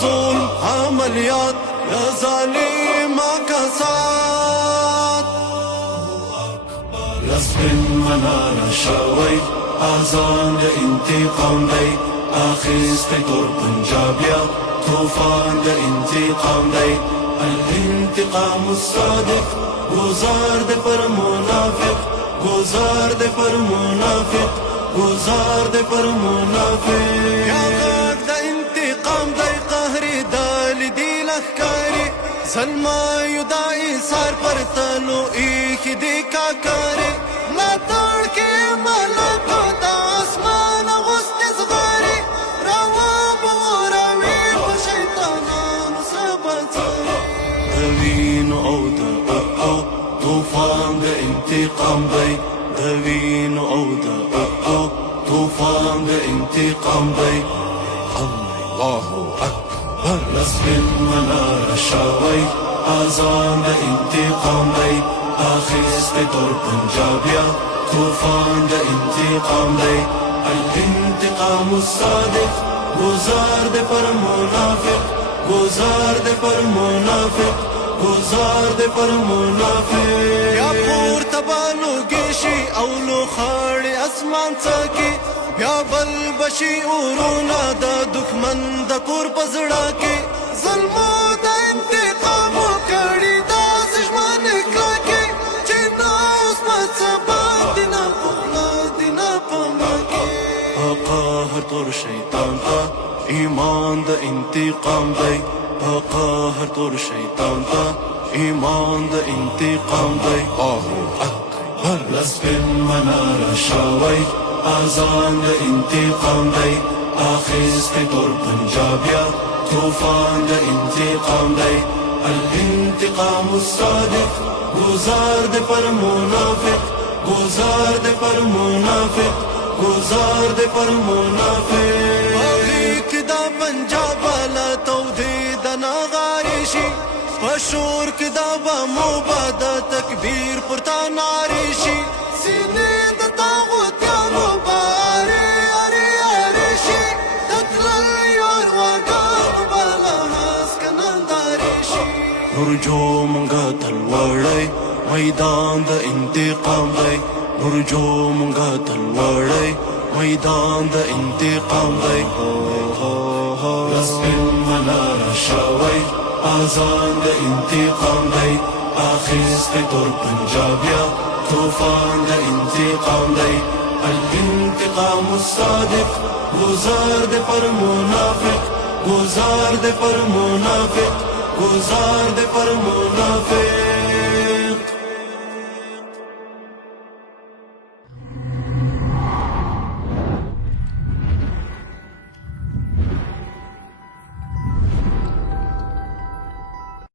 ظلم عملیات ظالم کسات لسبن منار شوی آزان د انتقام دی اخیست تور پنجابیا طوفان د انتقام دی الانتقام الصادق گزار دے پر منافق گزار دے پر منافق گزار دے پر منافق یا غاق دا انتقام دا قهری دال دی لخکاری ظلمایو دا ایسار پر تلو ایخی دی کاکاری لا توڑ کے ملکو دا اسمان غست صغاری رواب و روی و شیطانان سبتاری دوین او دا طوفان د انتقام دی دوین او دا طوفان د انتقام دی الله اکبر لسبن منار شوی آزان د انتقام دی اخیست تور پنجابیا طوفان د انتقام دی الانتقام الصادق گزار دے پر منافق گزار دے پر منافق گزار دے پر منافق یا پور تبالو گیشی اولو خاڑ اسمان چاکی بیا بل بشی اورونا دا دکمن دا کور پزڑا کی ظلمو دا انتقامو کڑی دا سجمان کلاکی چینا اس پس بات دینا پخلا دینا پماکی قاہر طور شیطان تا ایمان دا انتقام دی قاہر طور شیطان تا ایمان دا انتقام دی اللہ اکبر لسبن منار شاوی آزان دا انتقام دی آخیست طور پنجابیا طوفان دا انتقام دی الانتقام الصادق گزار دے پر منافق گزار دے پر منافق گزار دے پر منافق باغیک دا پنجاب والا تو دے دنا غاریشی پشور کدا با موبادا تکبیر پرتا ناریشی سینے دا تاغوتیانو باری آری آریشی تتلل یور واگان بالا حاس کننداریشی نرجو منگا تلوڑی میدان دا انتقام دی نرجو منگا تلوڑی میدان دا انتقام دی لسبن منار شاوی آزان دا انتقام دی آخیست تور پنجابیا طوفان دا انتقام دی الانتقام الصادق گزار دے پر منافق گزار دے پر منافق گزار دے پر منافق